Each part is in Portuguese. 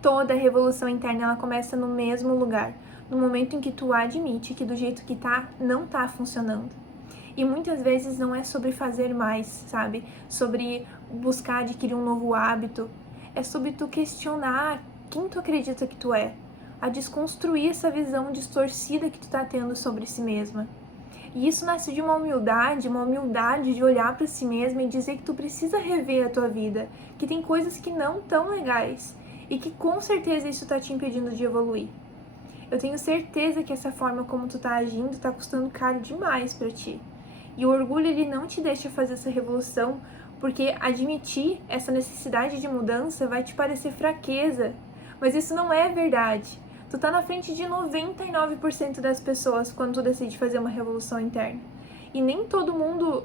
Toda revolução interna, ela começa no mesmo lugar, no momento em que tu admite que do jeito que tá, não tá funcionando. E muitas vezes não é sobre fazer mais, sabe? Sobre buscar adquirir um novo hábito. É sobre tu questionar quem tu acredita que tu é. A desconstruir essa visão distorcida que tu tá tendo sobre si mesma. E isso nasce de uma humildade de olhar para si mesma e dizer que tu precisa rever a tua vida, que tem coisas que não tão legais e que com certeza isso tá te impedindo de evoluir. Eu tenho certeza que essa forma como tu tá agindo tá custando caro demais para ti. E o orgulho, ele não te deixa fazer essa revolução, porque admitir essa necessidade de mudança vai te parecer fraqueza. Mas isso não é verdade. Tu tá na frente de 99% das pessoas quando tu decide fazer uma revolução interna. E nem todo mundo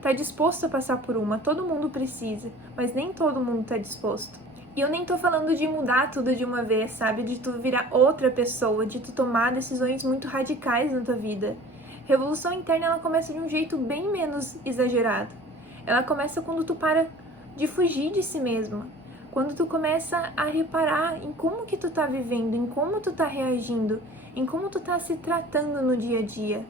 tá disposto a passar por uma. Todo mundo precisa, mas nem todo mundo tá disposto. E eu nem tô falando de mudar tudo de uma vez, sabe? De tu virar outra pessoa, de tu tomar decisões muito radicais na tua vida. Revolução interna, ela começa de um jeito bem menos exagerado. Ela começa quando tu para de fugir de si mesma. Quando tu começa a reparar em como que tu tá vivendo, em como tu tá reagindo, em como tu tá se tratando no dia a dia,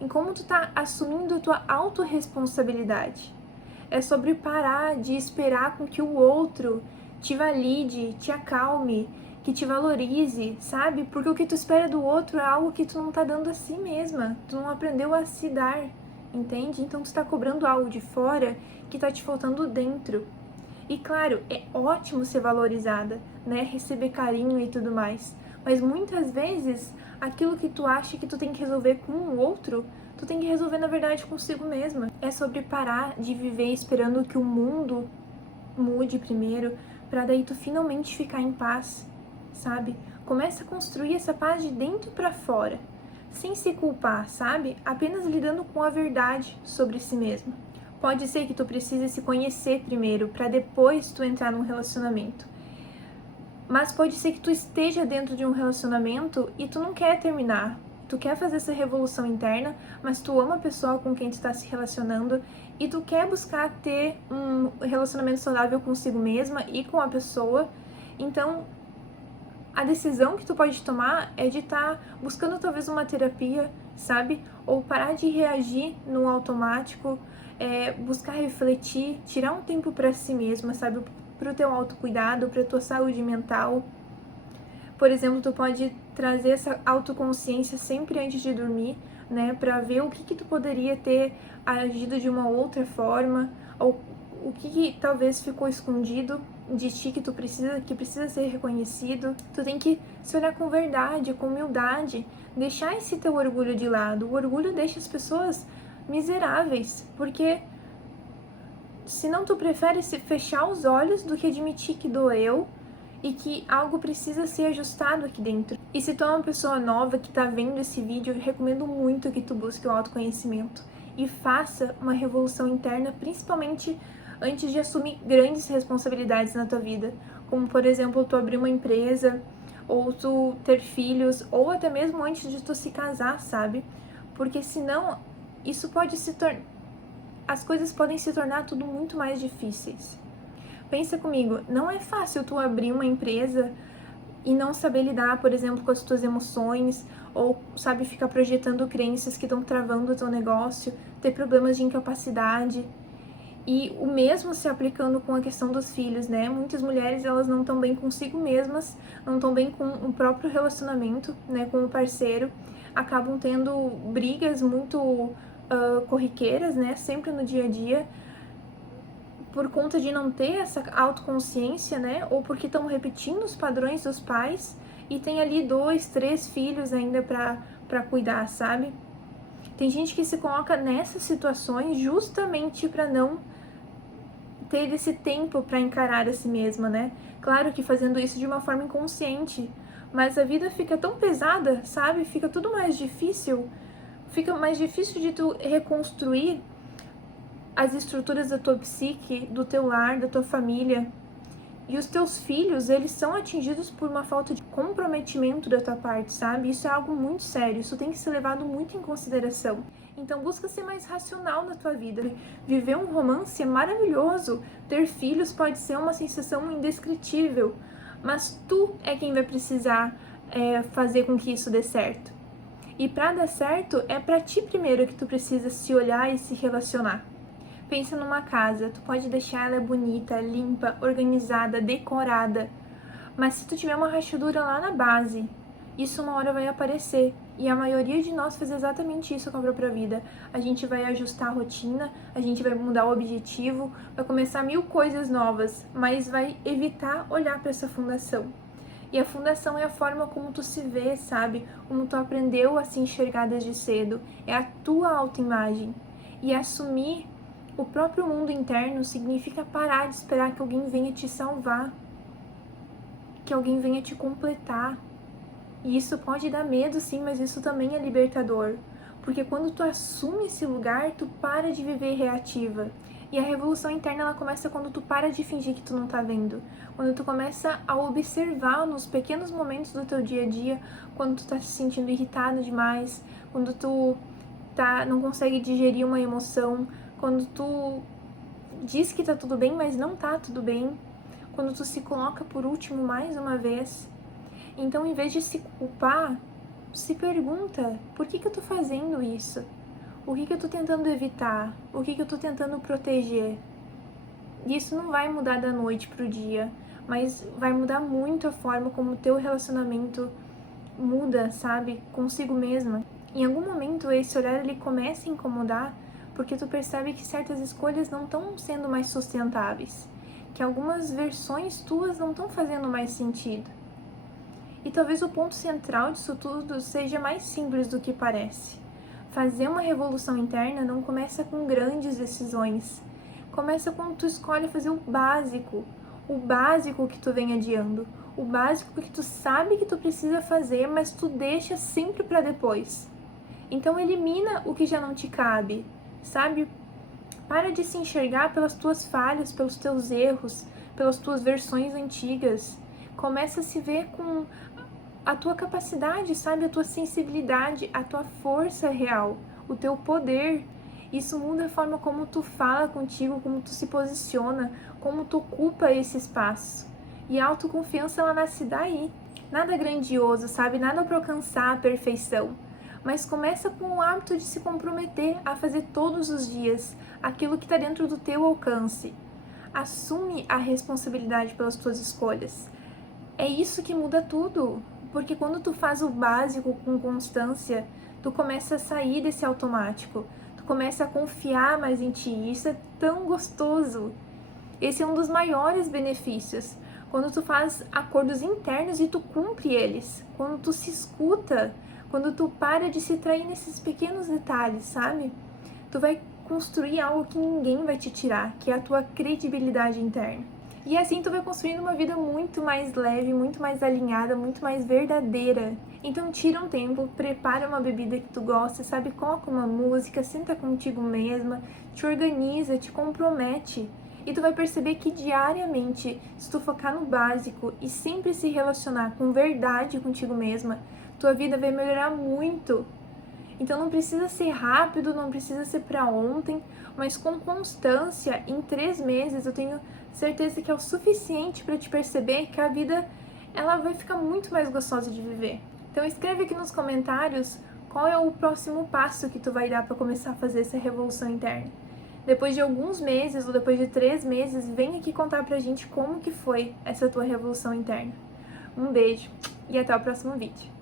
em como tu tá assumindo a tua autorresponsabilidade. É sobre parar de esperar com que o outro te valide, te acalme, que te valorize, sabe? Porque o que tu espera do outro é algo que tu não tá dando a si mesma, tu não aprendeu a se dar, entende? Então tu tá cobrando algo de fora que tá te faltando dentro. E claro, é ótimo ser valorizada, né? Receber carinho e tudo mais. Mas muitas vezes, aquilo que tu acha que tu tem que resolver com o outro, tu tem que resolver na verdade consigo mesma. É sobre parar de viver esperando que o mundo mude primeiro, para daí tu finalmente ficar em paz, sabe? Começa a construir essa paz de dentro para fora, sem se culpar, sabe? Apenas lidando com a verdade sobre si mesma. Pode ser que tu precise se conhecer primeiro, para depois tu entrar num relacionamento. Mas pode ser que tu esteja dentro de um relacionamento e tu não quer terminar. Tu quer fazer essa revolução interna, mas tu ama a pessoa com quem tu está se relacionando e tu quer buscar ter um relacionamento saudável consigo mesma e com a pessoa. Então, a decisão que tu pode tomar é de estar buscando talvez uma terapia, sabe? Ou parar de reagir no automático, buscar refletir, tirar um tempo para si mesma, sabe? Para o teu autocuidado, para a tua saúde mental. Por exemplo, tu pode trazer essa autoconsciência sempre antes de dormir, né? Para ver o que tu poderia ter agido de uma outra forma, ou o que talvez ficou escondido de ti que precisa ser reconhecido. Tu tem que se olhar com verdade, com humildade, deixar esse teu orgulho de lado. O orgulho deixa as pessoas miseráveis, porque senão tu prefere se fechar os olhos do que admitir que doeu e que algo precisa ser ajustado aqui dentro. E se tu é uma pessoa nova que tá vendo esse vídeo, eu recomendo muito que tu busque o autoconhecimento e faça uma revolução interna, principalmente antes de assumir grandes responsabilidades na tua vida, como por exemplo, tu abrir uma empresa, ou tu ter filhos, ou até mesmo antes de tu se casar, sabe? Porque senão isso pode se tornar, as coisas podem se tornar tudo muito mais difíceis. Pensa comigo, não é fácil tu abrir uma empresa e não saber lidar, por exemplo, com as tuas emoções, ou, sabe, ficar projetando crenças que estão travando o teu negócio, ter problemas de incapacidade. E o mesmo se aplicando com a questão dos filhos, né? Muitas mulheres, elas não estão bem consigo mesmas, não estão bem com o próprio relacionamento, né, com o parceiro, acabam tendo brigas muito corriqueiras, né, sempre no dia a dia, por conta de não ter essa autoconsciência, né? Ou porque estão repetindo os padrões dos pais e tem ali 2, 3 filhos ainda pra cuidar, sabe? Tem gente que se coloca nessas situações justamente para não ter esse tempo para encarar a si mesma, né? Claro que fazendo isso de uma forma inconsciente, mas a vida fica tão pesada, sabe? Fica tudo mais difícil. Fica mais difícil de tu reconstruir as estruturas da tua psique, do teu lar, da tua família. E os teus filhos, eles são atingidos por uma falta de comprometimento da tua parte, sabe? Isso é algo muito sério, isso tem que ser levado muito em consideração. Então busca ser mais racional na tua vida. Viver um romance é maravilhoso, ter filhos pode ser uma sensação indescritível, mas tu é quem vai precisar fazer com que isso dê certo. E para dar certo, é para ti primeiro que tu precisa se olhar e se relacionar. Pensa numa casa, tu pode deixar ela bonita, limpa, organizada, decorada, mas se tu tiver uma rachadura lá na base, isso uma hora vai aparecer. E a maioria de nós faz exatamente isso com a própria vida. A gente vai ajustar a rotina, a gente vai mudar o objetivo, vai começar 1000 coisas novas, mas vai evitar olhar para essa fundação. E a fundação é a forma como tu se vê, sabe? Como tu aprendeu a se enxergar desde cedo. É a tua autoimagem. E assumir o próprio mundo interno significa parar de esperar que alguém venha te salvar, que alguém venha te completar. E isso pode dar medo, sim, mas isso também é libertador. Porque quando tu assume esse lugar, tu para de viver reativa. E a revolução interna, ela começa quando tu para de fingir que tu não tá vendo. Quando tu começa a observar nos pequenos momentos do teu dia a dia, quando tu tá se sentindo irritado demais, quando tu não consegue digerir uma emoção, quando tu diz que tá tudo bem, mas não tá tudo bem, quando tu se coloca por último mais uma vez. Então, em vez de se culpar, se pergunta, por que eu tô fazendo isso? O que eu tô tentando evitar? O que eu tô tentando proteger? E isso não vai mudar da noite pro dia, mas vai mudar muito a forma como o teu relacionamento muda, sabe? Consigo mesma. Em algum momento, esse olhar ele começa a incomodar, porque tu percebe que certas escolhas não estão sendo mais sustentáveis, que algumas versões tuas não estão fazendo mais sentido. E talvez o ponto central disso tudo seja mais simples do que parece. Fazer uma revolução interna não começa com grandes decisões. Começa quando tu escolhe fazer o básico que tu vem adiando, o básico que tu sabe que tu precisa fazer, mas tu deixa sempre para depois. Então elimina o que já não te cabe, sabe? Para de se enxergar pelas tuas falhas, pelos teus erros, pelas tuas versões antigas. Começa a se ver com a tua capacidade, sabe? A tua sensibilidade, a tua força real, o teu poder. Isso muda a forma como tu fala contigo, como tu se posiciona, como tu ocupa esse espaço. E a autoconfiança, ela nasce daí. Nada grandioso, sabe? Nada para alcançar a perfeição. Mas começa com o hábito de se comprometer a fazer todos os dias aquilo que está dentro do teu alcance. Assume a responsabilidade pelas tuas escolhas. É isso que muda tudo. Porque quando tu faz o básico com constância, tu começa a sair desse automático. Tu começa a confiar mais em ti. Isso é tão gostoso. Esse é um dos maiores benefícios. Quando tu faz acordos internos e tu cumpre eles. Quando tu se escuta. Quando tu para de se trair nesses pequenos detalhes, sabe? Tu vai construir algo que ninguém vai te tirar, que é a tua credibilidade interna. E assim tu vai construindo uma vida muito mais leve, muito mais alinhada, muito mais verdadeira. Então tira um tempo, prepara uma bebida que tu gosta, sabe? Coloca uma música, senta contigo mesma, te organiza, te compromete. E tu vai perceber que diariamente, se tu focar no básico e sempre se relacionar com verdade contigo mesma, tua vida vai melhorar muito. Então não precisa ser rápido, não precisa ser para ontem, mas com constância, em 3 meses, eu tenho certeza que é o suficiente para te perceber que a vida ela vai ficar muito mais gostosa de viver. Então escreve aqui nos comentários qual é o próximo passo que tu vai dar para começar a fazer essa revolução interna. Depois de alguns meses ou depois de 3 meses, vem aqui contar pra gente como que foi essa tua revolução interna. Um beijo e até o próximo vídeo.